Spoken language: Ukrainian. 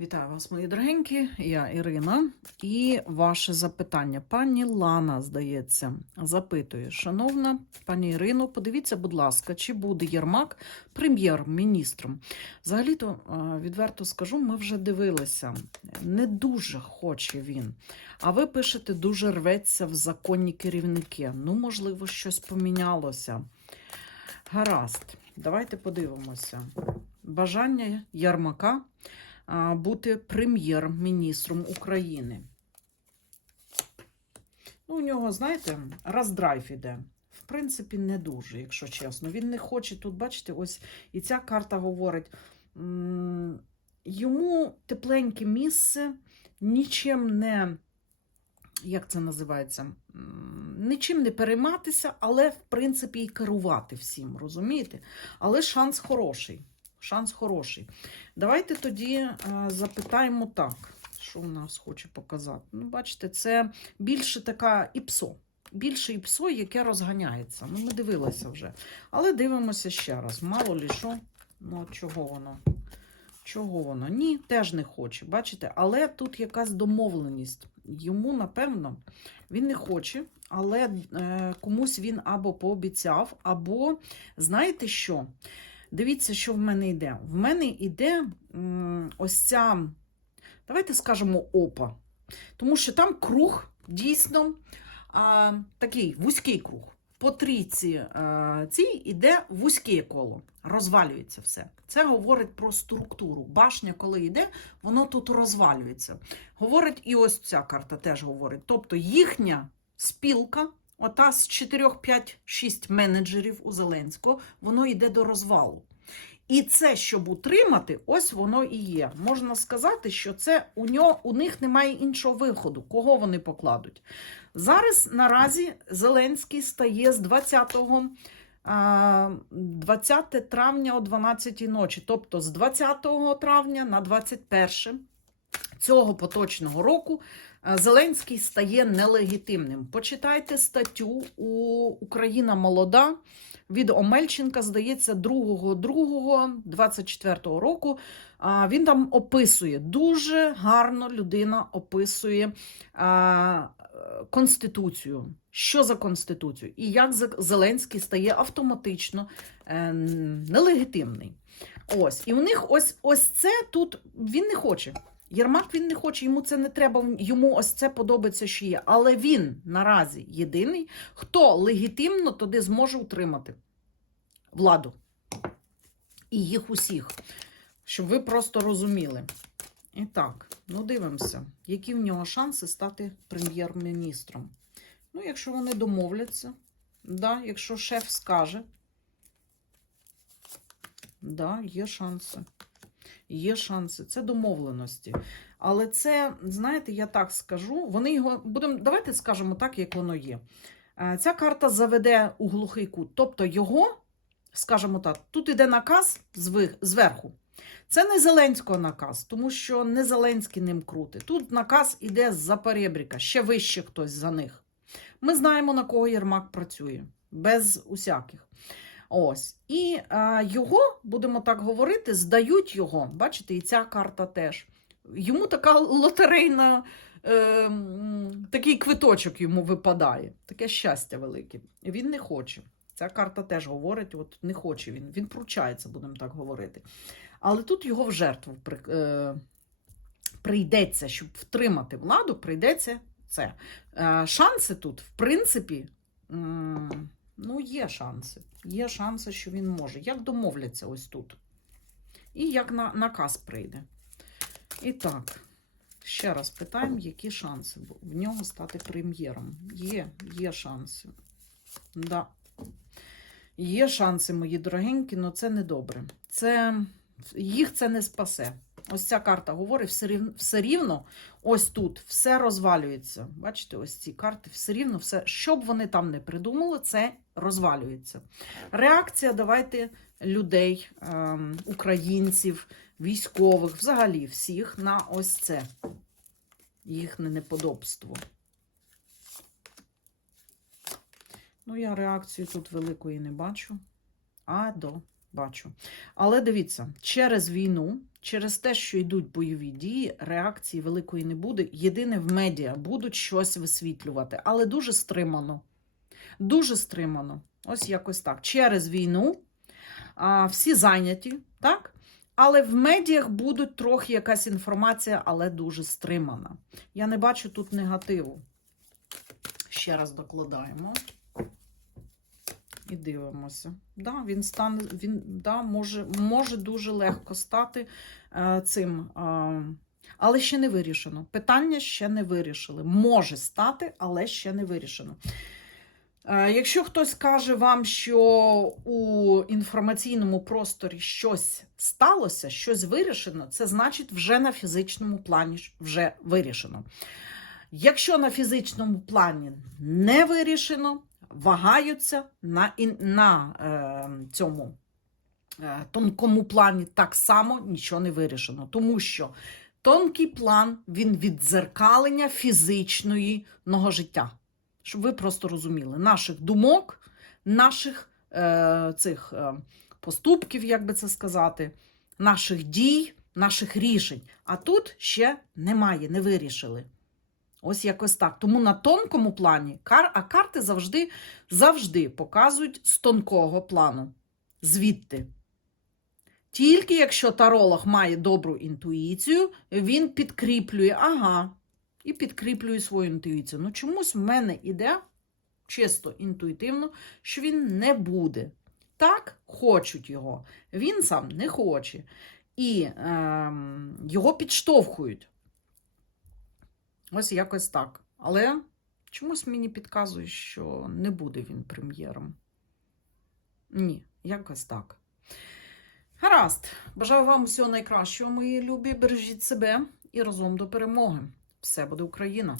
Вітаю вас, мої дорогенькі. Я Ірина. І ваше запитання. Пані Лана, здається, запитує. Шановна пані Ірино, подивіться, будь ласка, чи буде Єрмак прем'єр-міністром? Взагалі-то, е, відверто скажу, ми вже дивилися. Не дуже хоче він. А ви пишете, дуже рветься в законні керівники. Ну, можливо, щось помінялося. Гаразд, давайте подивимося. Бажання Ярмака бути прем'єр-міністром України. Ну, у нього, знаєте, роздрайв іде. В принципі, не дуже, якщо чесно. Він не хоче тут, бачите, ось і ця карта говорить. Йому тепленьке місце, нічим не, як це називається, нічим не перейматися, але, в принципі, і керувати всім, розумієте? Але шанс хороший. Шанс хороший. Давайте тоді е, запитаємо так, що в нас хоче показати. Ну, бачите, це більше така іпсо. Більше іпсо, яке розганяється. Ну, ми дивилися вже. Але дивимося ще раз. Мало лі що. Ну, чого воно? Чого воно? Ні, теж не хоче. Бачите? Але тут якась домовленість. Йому, напевно, він не хоче, але е, комусь він або пообіцяв, або знаєте що? Дивіться, що в мене йде. В мене йде ось ця, давайте скажемо, опа. Тому що там круг дійсно а, такий вузький круг. По трійці цій йде вузьке коло, розвалюється все. Це говорить про структуру. Башня, коли йде, воно тут розвалюється. Говорить, і ось ця карта теж говорить. Тобто їхня спілка, ота з 4, 5, 6 менеджерів у Зеленського, воно йде до розвалу. І це, щоб утримати, ось воно і є. Можна сказати, що це у нього, у них немає іншого виходу. Кого вони покладуть? Зараз наразі Зеленський стає з 20 а, 20 травня о 12 ночі, тобто з 20 травня на 21 цього поточного року Зеленський стає нелегітимним. Почитайте статтю у Україна молода від Омельченка, здається, 2.2.24 року. Він там описує дуже гарно людина описує Конституцію. Що за Конституцію? І як Зеленський стає автоматично е, нелегітимний. Ось. І у них ось, ось це тут він не хоче. Єрмак він не хоче, йому це не треба, йому ось це подобається, що є. Але він наразі єдиний, хто легітимно туди зможе утримати владу. І їх усіх. Щоб ви просто розуміли. І так, ну дивимося, які в нього шанси стати прем'єр-міністром. Ну, якщо вони домовляться, да, якщо шеф скаже, да, є шанси. Є шанси, це домовленості. Але це, знаєте, я так скажу, вони його будемо, давайте скажемо так, як воно є. Е, Ця карта заведе у глухий кут. Тобто його, скажімо так, тут іде наказ зверху. Це не Зеленського наказ, тому що не Зеленський ним крутить. Тут наказ іде з-за перебріка, ще вище хтось за них. Ми знаємо, на кого Єрмак працює, без усяких. Ось. І а, його, будемо так говорити, здають його. Бачите, і ця карта теж. Йому така лотерейна, е, такий квиточок йому випадає. Таке щастя велике. Він не хоче. Ця карта теж говорить, от не хоче він. Він пручається, будемо так говорити. Але тут його в жертву е, прийдеться, щоб втримати владу, прийдеться це. Е, шанси тут, в принципі, м, ну, є шанси. Є шанси, що він може. Як домовляться ось тут. І як на, наказ прийде. І так, ще раз питаємо, які шанси в нього стати прем'єром. Є, є шанси. Да. Є шанси, мої дорогенькі, але це не добре. Це, їх це не спасе. Ось ця карта говорить, все рівно, все рівно ось тут все розвалюється. Бачите, ось ці карти, все рівно, все, що б вони там не придумали, це розвалюється. Реакція, давайте, людей, ем, українців, військових, взагалі всіх на ось це. Їхнє неподобство. Ну, я реакцію тут великої не бачу. А до бачу. Але дивіться, через війну через те, що йдуть бойові дії, реакції великої не буде. Єдине в медіа будуть щось висвітлювати, але дуже стримано. Дуже стримано. Ось якось так. Через війну а, всі зайняті, так? Але в медіях будуть трохи якась інформація, але дуже стримана. Я не бачу тут негативу. Ще раз докладаємо. І дивимося. Да, він стане, він да, може, може дуже легко стати е, цим. Е, але ще не вирішено. Питання ще не вирішили. Може стати, але ще не вирішено. Е, Якщо хтось каже вам, що у інформаційному просторі щось сталося, щось вирішено, це значить вже на фізичному плані вже вирішено. Якщо на фізичному плані не вирішено, вагаються на, на е, цьому е, тонкому плані так само нічого не вирішено. Тому що тонкий план він віддзеркалення фізичної ного життя. Щоб ви просто розуміли, наших думок, наших е, цих е, поступків, як би це сказати, наших дій, наших рішень. А тут ще немає, не вирішили. Ось якось так. Тому на тонкому плані, кар, а карти завжди, завжди показують з тонкого плану. Звідти. Тільки якщо таролог має добру інтуїцію, він підкріплює, ага, і підкріплює свою інтуїцію. Ну, чомусь в мене іде чисто інтуїтивно, що він не буде. Так, хочуть його. Він сам не хоче. І ем, його підштовхують. Ось якось так. Але чомусь мені підказує, що не буде він прем'єром. Ні, якось так. Гаразд. Бажаю вам всього найкращого, мої любі. Бережіть себе і разом до перемоги. Все буде Україна!